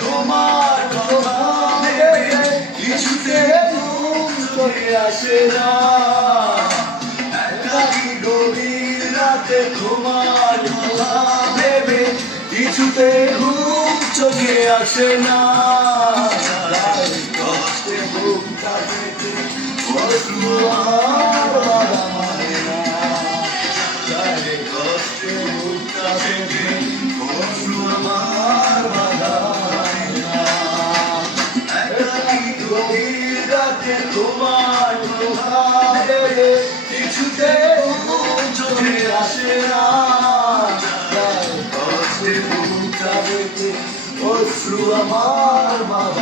তোমার কথা ভেবে কিছুতে ঘুম চলে আসে না। একাকী গভীর রাতে তোমার কথা ভেবে কিছুতে ঘুম চোখে আসে না। কষ্টে বুকটা পেতে অশ্রু আমার বাধা মানে না। কষ্টে বুকটা পেতে অশ্রু আমার বাধা মানে না। একাকী গভীর রাতে তোমার কথা ভেবে কিছুতে ঘুম চোখে আসে না। কষ্টে বুকটা পেতে অশ্রু আমার বাধা